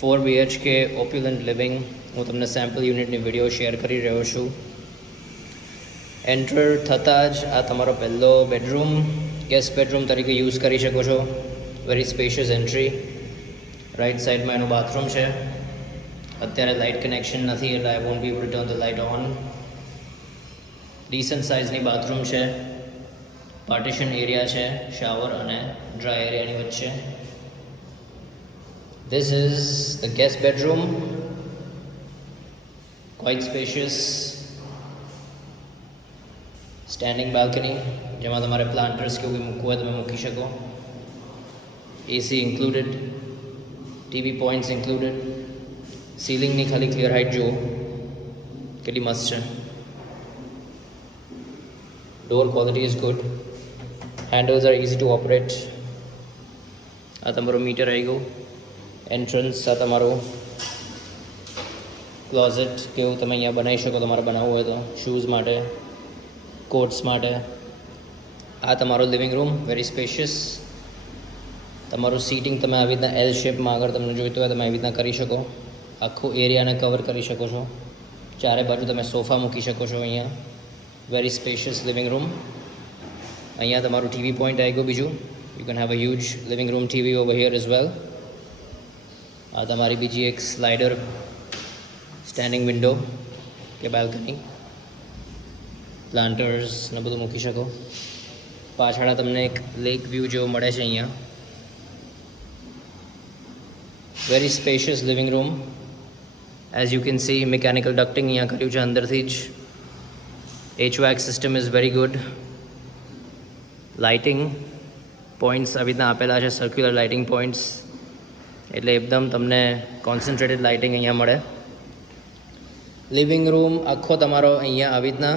4 BHK ઓપ્યુલન્ટ living હું તમને sample યુનિટની વિડીયો શેર કરી રહ્યો છું. એન્ટર થતાં જ આ તમારો પહેલો બેડરૂમ ગેસ્ટ બેડરૂમ તરીકે યુઝ કરી શકો છો. Very spacious entry. રાઈટ સાઈડમાં એનું બાથરૂમ છે. અત્યારે લાઇટ કનેક્શન નથી એટલે I won't be able to turn the light on. Decent સાઇઝની બાથરૂમ છે. પાર્ટીશન એરિયા છે શાવર અને ડ્રાય એરિયાની વચ્ચે. This is the guest bedroom, quite spacious. Standing balcony, જેમાં તમારે પ્લાન્ટર્સ કે એવું મૂકવું હોય તમે મૂકી શકો. AC included, TV points included. સીલિંગની ખાલી ક્લિયર હાઇટ જુઓ કેટલી મસ્ત છે. Door quality is good. Handles are easy to operate. આ તમારો મીટર આવી ગયું. એન્ટ્રન્સ આ તમારું ક્લોઝેટ કેવું તમે અહીંયા બનાવી શકો તમારે બનાવવું હોય તો, શૂઝ માટે, કોટ્સ માટે. આ તમારો લિવિંગ રૂમ વેરી સ્પેશિયસ. તમારું સીટિંગ તમે આવી રીતના એલ શેપમાં આગળ તમને જોઈતું હોય તમે આવી રીતના કરી શકો. આખું એરિયાને કવર કરી શકો છો. ચારે બાજુ તમે સોફા મૂકી શકો છો. અહીંયા વેરી સ્પેશિયસ લિવિંગ રૂમ. અહીંયા તમારું ટીવી પોઈન્ટ આવી ગયું બીજું. You can have a huge living room TV over here as well. આ તમારી બીજી એક સ્લાઇડર સ્ટેન્ડિંગ વિન્ડો કે બાલ્કની. પ્લાન્ટર્સ ને બધું મૂકી શકો. પાછળ તમને એક લેક વ્યૂ જેવો મળે છે અહીંયા. Very spacious living room. As you can see mechanical ducting અહીંયા કર્યું છે અંદરથી જ. HVAC system is very good. Lighting points આવી રીતના આપેલા છે, સર્ક્યુલર લાઇટિંગ પોઈન્ટ્સ, એટલે એકદમ તમને કોન્સન્ટ્રેટેડ લાઇટિંગ અહીંયા મળે. લિવિંગ રૂમ આખો તમારો અહીંયા આવી રીતના.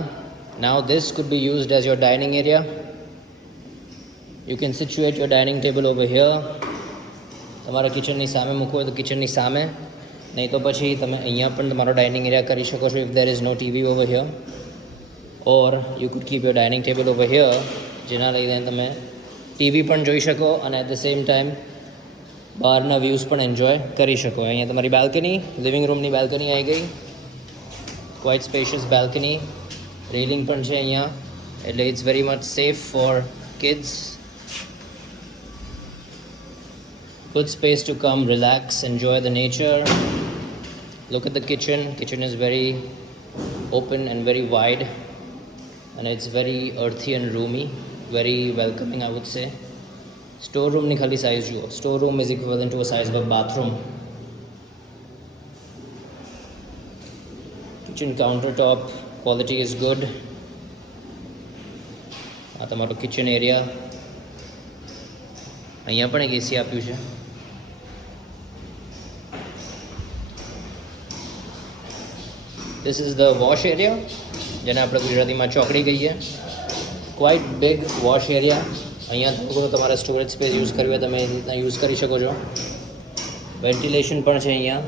Now this could be used as your dining area. You can situate your dining table over here. તમારા કિચનની સામે મૂકવું હોય તો કિચનની સામે, નહીં તો પછી તમે અહીંયા પણ તમારો ડાઇનિંગ એરિયા કરી શકો છો if there is no TV over here. Or you could keep your dining table over here, જેના લઈને તમે ટીવી પણ જોઈ શકો અને એટ ધ સેમ ટાઈમ બહારના વ્યૂઝ પણ એન્જોય કરી શકો. અહીંયા તમારી બાલ્કની, લિવિંગ રૂમની બાલ્કની આવી ગઈ. Quite spacious balcony. રેલિંગ પણ છે અહીંયા, એટલે it's very much safe for kids. Good space to come, relax, enjoy the nature. Look at the kitchen. Kitchen is very open and very wide and it's very earthy and roomy, very welcoming I would say. Store room ની ખાલી size જુઓ. Store room is equivalent to a size of a bathroom. Kitchen countertop quality is good. આ તમારો kitchen area. અહીંયા પણ એક એસી આપ્યું છે. This is the wash area, જેને આપણે ગુજરાતીમાં ચોકડી કહીએ. Quite big wash area. અહીંયા થોડું તમારે સ્ટોરેજ સ્પેસ યુઝ કરવી હોય તમે એ રીતના યુઝ કરી શકો છો. વેન્ટિલેશન પણ છે અહીંયા.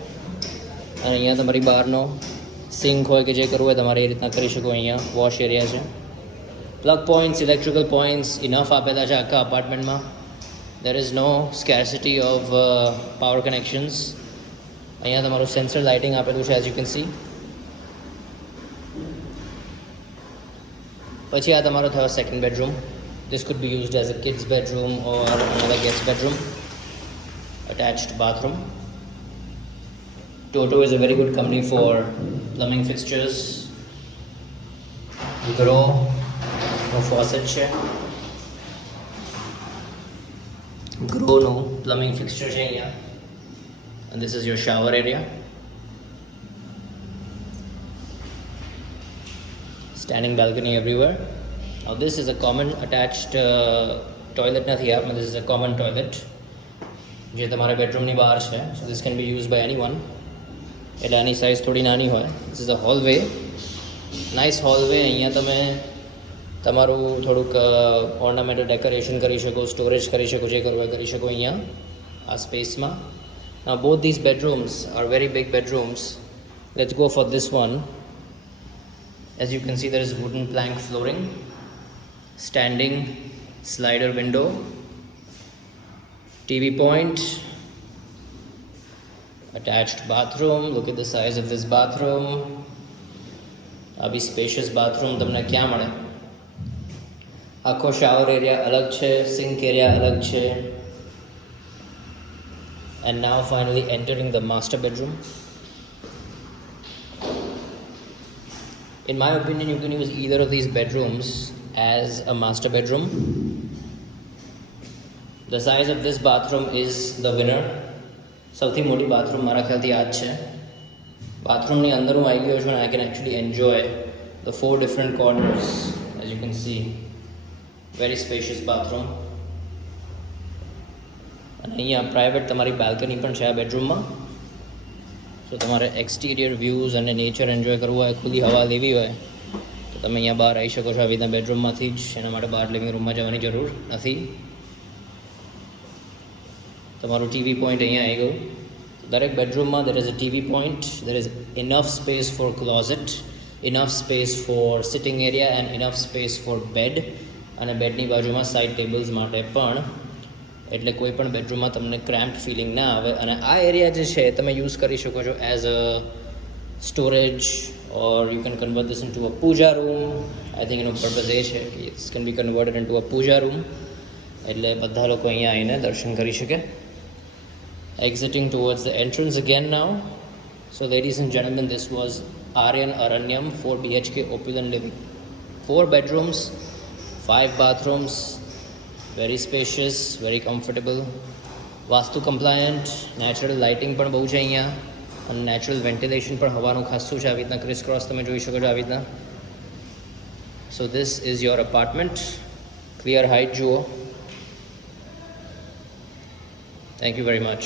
અને અહીંયા તમારી બહારનો સિંક હોય કે જે કરવું હોય તમારે એ રીતના કરી શકો. અહીંયા વોશ એરિયા છે. Plug points, electrical points enough આપેલા છે આખા અપાર્ટમેન્ટમાં. There is no scarcity of power connections. અહીંયા તમારું સેન્સર લાઇટિંગ આપેલું છે એઝ યુ કેન સી. પછી આ તમારો થયો second bedroom. This could be used as a kid's bedroom or another guest bedroom. Attached bathroom. Toto is a very good company for plumbing fixtures. Grow no faucet છે. Grow no plumbing fixture છે અહીંયા. And this is your shower area. Standing balcony everywhere. Now this is a common attached toilet નથી આપમાં. This is a common toilet જે તમારા બેડરૂમની બહાર છે. So this can be used by anyone. એટલે આની સાઇઝ થોડી નાની હોય. This is a hallway. Nice hallway. અહીંયા તમે તમારું થોડુંક ઓર્નામેન્ટલ ડેકોરેશન કરી શકો, સ્ટોરેજ કરી શકો, જે કરવા કરી શકો અહીંયા આ સ્પેસમાં. Now both these bedrooms are very big bedrooms. Let's go for this one. As you can see, there is wooden plank flooring, standing slider window, TV point, attached bathroom. Look at the size of this bathroom. આવી spacious bathroom તમને ક્યાં મળે? આખો shower area અલગ છે, sink area અલગ છે. And now finally entering the master bedroom. In my opinion, you can use either of these bedrooms as a master bedroom. The size of this bathroom is the winner. સૌથી મોટી bathroom મારા ખ્યાલથી આ જ છે. બાથરૂમની અંદર હું આવી ગયો છું and I can actually enjoy the 4 different corners. As you can see, very spacious bathroom. અને અહીંયા પ્રાઇવેટ તમારી બાલ્કની પણ છે આ બેડરૂમમાં. તો તમારે એક્સટિરિયર વ્યૂઝ અને નેચર એન્જોય કરવું હોય, ખુલ્લી હવા લેવી હોય તો તમે અહીંયા બહાર આવી શકો છો આવી રીતના બેડરૂમમાંથી જ. એના માટે બહાર લિવિંગ રૂમમાં જવાની જરૂર નથી. તમારું ટીવી પોઈન્ટ અહીંયા આવી ગયું. દરેક બેડરૂમમાં there is a TV point, there is enough space for closet, enough space for sitting area and enough space for bed. અને બેડની બાજુમાં સાઇડ ટેબલ્સ માટે પણ, એટલે કોઈ પણ બેડરૂમમાં તમને ક્રેમ્પ ફિલિંગ ના આવે. અને આ એરિયા જે છે તમે યુઝ કરી શકો છો as a storage, or you can convert this into a puja room. I think એનો પર્પઝ એ છે કે this can be converted into a puja room, એટલે બધા લોકો અહીંયા આવીને દર્શન કરી શકે. Exiting towards the entrance again now. So ladies and gentlemen, this was Aryan Aranyam 4 BHK opulent living. 4 bedrooms, 5 bathrooms, very spacious, very comfortable, vastu compliant, natural lighting પણ બહુ છે અહીંયા, અને natural ventilation પણ હવાનું ખાસું છે. આવી રીતના ક્રિસ ક્રોસ તમે જોઈ શકો છો આવી રીતના. So this is your apartment. Clear height જુઓ. Thank you very much.